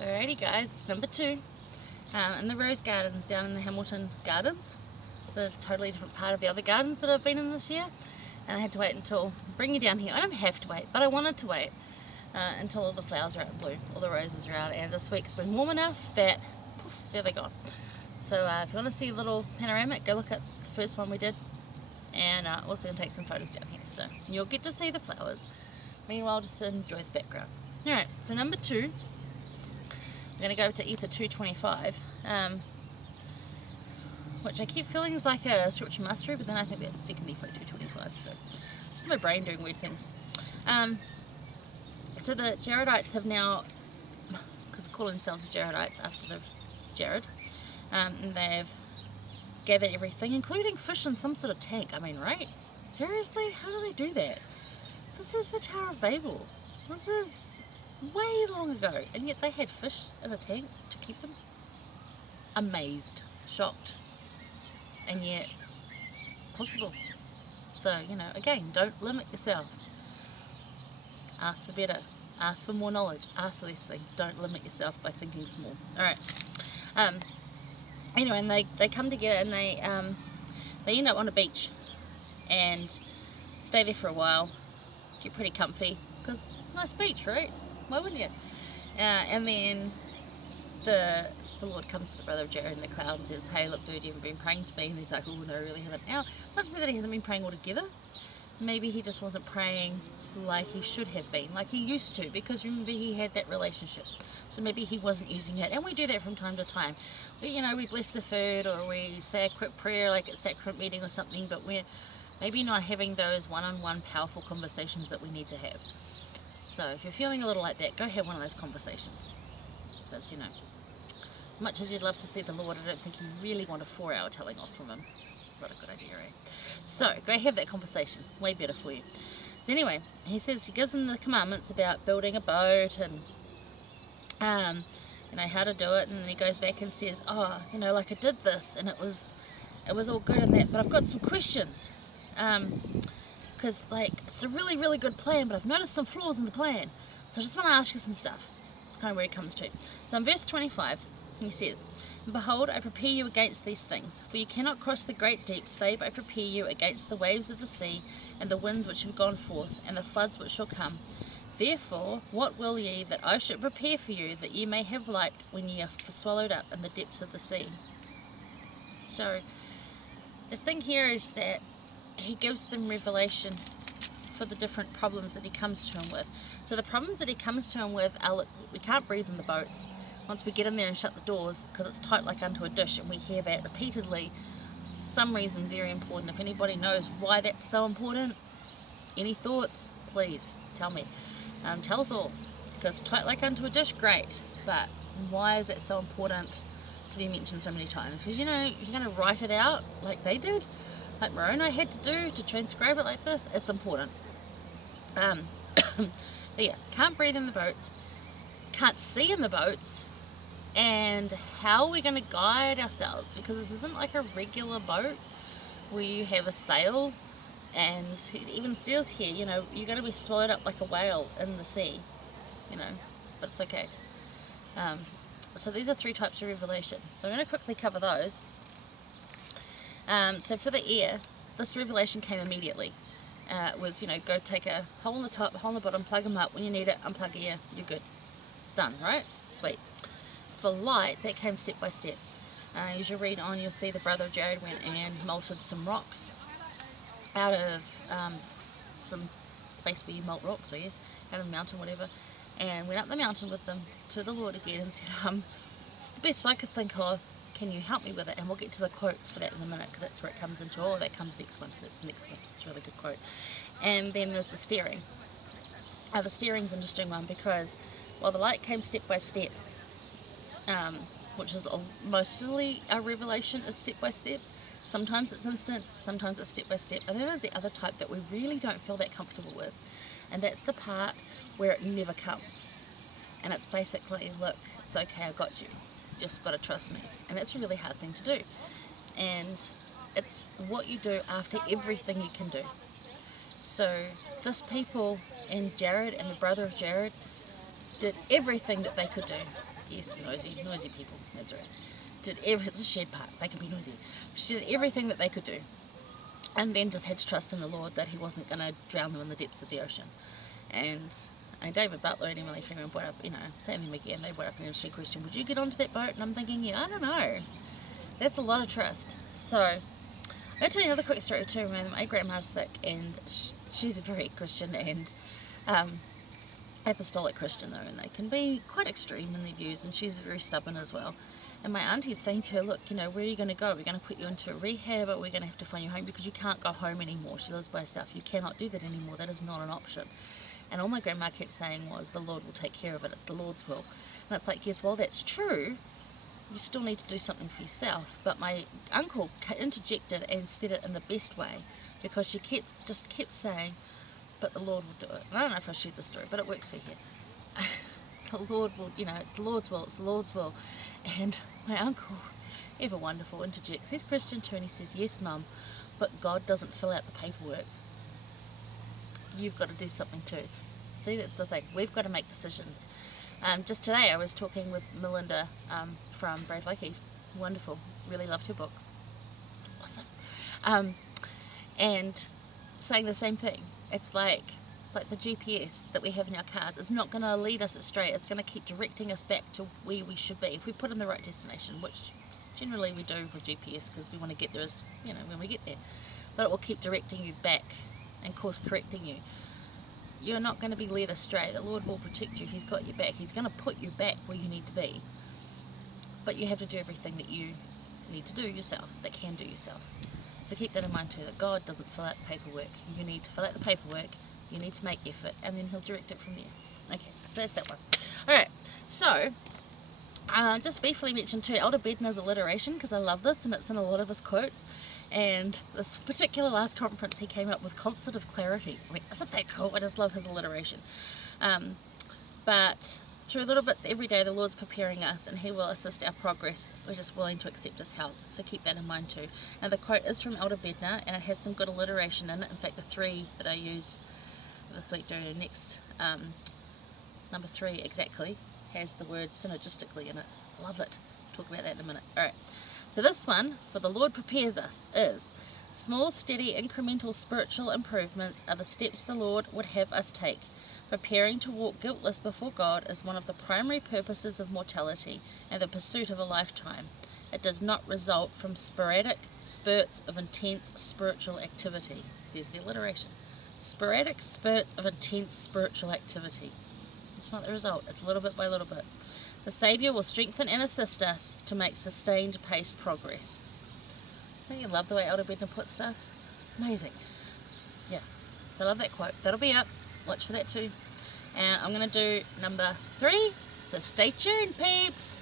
Alrighty guys, it's number 2. In the Rose Gardens down in the Hamilton Gardens. It's a totally different part of the other gardens that I've been in this year. And I had to wait until, bring you down here. I don't have to wait, but I wanted to wait until all the flowers are out in bloom, all the roses are out. And this week's been warm enough that, poof, there they gone. So if you want to see a little panoramic, go look at the first one we did. And also going to take some photos down here. So you'll get to see the flowers. Meanwhile, just enjoy the background. Alright, so number 2. I'm going to go to Ether 225, which I keep feeling is like a stretchy mastery, but then I think that's second Ether 225, so it's my brain doing weird things. So the Jaredites have now, because they call themselves the Jaredites after the Jared, and they've gathered everything, including fish in some sort of tank. I mean, right? Seriously? How do they do that? This is the Tower of Babel. This is way long ago, and yet they had fish in a tank to keep them. Amazed, shocked, and yet possible. So, you know, again, don't limit yourself. Ask for better, ask for more knowledge, ask for these things. Don't limit yourself by thinking small. Alright, anyway, and they come together and they end up on a beach and stay there for a while, get pretty comfy, because nice beach, right? Why wouldn't you? And then the Lord comes to the brother of Jared in the cloud and says, hey, look dude, you haven't been praying to me. And he's like, oh no, I really haven't. Now, it's not to say that he hasn't been praying altogether. Maybe he just wasn't praying like he should have been, like he used to, because remember he had that relationship. So maybe he wasn't using it. And we do that from time to time. We bless the food, or we say a quick prayer like at sacrament meeting or something, but we're maybe not having those one-on-one powerful conversations that we need to have. So if you're feeling a little like that, go have one of those conversations. Because, as much as you'd love to see the Lord, I don't think you really want a 4-hour telling off from him. What a good idea, right? So go have that conversation. Way better for you. So anyway, he gives them the commandments about building a boat and how to do it, and then he goes back and says, oh, like I did this and it was all good and that, but I've got some questions. Because it's a really, really good plan, but I've noticed some flaws in the plan. So I just want to ask you some stuff. That's kind of where it comes to. So in verse 25, he says, behold, I prepare you against these things, for you cannot cross the great deep, save I prepare you against the waves of the sea, and the winds which have gone forth, and the floods which shall come. Therefore, what will ye that I should prepare for you, that ye may have light when ye are swallowed up in the depths of the sea? So the thing here is that he gives them revelation for the different problems that he comes to him with. So the problems that he comes to him with are, look, we can't breathe in the boats. Once we get in there and shut the doors, because it's tight like unto a dish, and we hear that repeatedly, for some reason very important. If anybody knows why that's so important, any thoughts, please tell me. Tell us all. Because tight like unto a dish, great, but why is that so important to be mentioned so many times? Because you're going to write it out like they did, like Moroni had to do to transcribe it like this. It's important. But yeah, can't breathe in the boats, can't see in the boats, and how are we going to guide ourselves? Because this isn't like a regular boat where you have a sail, and it even says here, you're going to be swallowed up like a whale in the sea, but it's okay. So these are 3 types of revelation. So I'm going to quickly cover those. So for the air, this revelation came immediately. It was, go take a hole in the top, hole in the bottom, plug them up. When you need it, unplug air, you're good. Done, right? Sweet. For light, that came step by step. As you read on, you'll see the brother of Jared went and melted some rocks out of some place where you melt rocks, I guess, out of a mountain, whatever, and went up the mountain with them to the Lord again and said, it's the best I could think of. Can you help me with it? And we'll get to the quote for that in a minute, because that's where it comes into. Oh, that comes next one. That's the next one. It's a really good quote. And then there's the steering. The steering's an interesting one, because while the light came step by step, which is mostly our revelation is step by step. Sometimes it's instant, sometimes it's step by step. And then there's the other type that we really don't feel that comfortable with, and that's the part where it never comes. And it's basically, look, it's okay, I got you. Just got to trust me. And that's a really hard thing to do. And it's what you do after everything you can do. So this people and Jared and the brother of Jared did everything that they could do. Yes, noisy people, that's right. It's a shared part, they can be noisy. She did everything that they could do, and then just had to trust in the Lord that he wasn't going to drown them in the depths of the ocean. And David Butler and Emily Freeman brought up, same thing again, they brought up an interesting question, would you get onto that boat? And I'm thinking, yeah, I don't know. That's a lot of trust. So, I'm going to tell you another quick story too. My grandma's sick, and she's a very Christian and apostolic Christian though, and they can be quite extreme in their views, and she's very stubborn as well. And my auntie's saying to her, look, where are you going to go? We're going to put you into a rehab, or we're going to have to find you home because you can't go home anymore. She lives by herself. You cannot do that anymore. That is not an option. And all my grandma kept saying was, the Lord will take care of it. It's the Lord's will. And it's like, yes, while that's true, you still need to do something for yourself. But my uncle interjected and said it in the best way, because she kept saying, but the Lord will do it. And I don't know if I shared the story, but it works for here. The Lord will, it's the Lord's will, it's the Lord's will. And my uncle, ever wonderful, interjects. He's Christian too, and he says, yes, Mum, but God doesn't fill out the paperwork. You've got to do something too. See, that's the thing. We've got to make decisions. Just today I was talking with Melinda from Brave Like Eve. Wonderful. Really loved her book. Awesome. And saying the same thing. It's like the GPS that we have in our cars. It's not going to lead us astray. It's going to keep directing us back to where we should be if we put in the right destination, which generally we do with GPS because we want to get there as, when we get there. But it will keep directing you back and course correcting you. You're not going to be led astray. The Lord will protect you. He's got your back. He's going to put you back where you need to be. But you have to do everything that you need to do yourself, that can do yourself. So keep that in mind too, that God doesn't fill out the paperwork. You need to fill out the paperwork. You need to make effort, and then he'll direct it from there. Okay, so that's that one. Alright, so just briefly mention too, Elder Bednar's alliteration, because I love this and it's in a lot of his quotes. And this particular last conference he came up with concert of clarity. Isn't that cool? I just love his alliteration. But through little bits every day, the Lord's preparing us, and he will assist our progress. We're just willing to accept his help, so keep that in mind too. Now the quote is from Elder Bednar, and it has some good alliteration in it. In fact, the 3 that I use this week during next number 3 exactly has the word synergistically in it. Love it. Talk about that in a minute. Alright, so this one, for the Lord prepares us, is small, steady, incremental spiritual improvements are the steps the Lord would have us take. Preparing to walk guiltless before God is one of the primary purposes of mortality and the pursuit of a lifetime. It does not result from sporadic spurts of intense spiritual activity. There's the alliteration. Sporadic spurts of intense spiritual activity. It's not the result, it's little bit by little bit. The Saviour will strengthen and assist us to make sustained paced progress. Don't you love the way Elder Bednar puts stuff? Amazing. Yeah, so I love that quote. That'll be up, watch for that too. And I'm going to do number 3, so stay tuned peeps.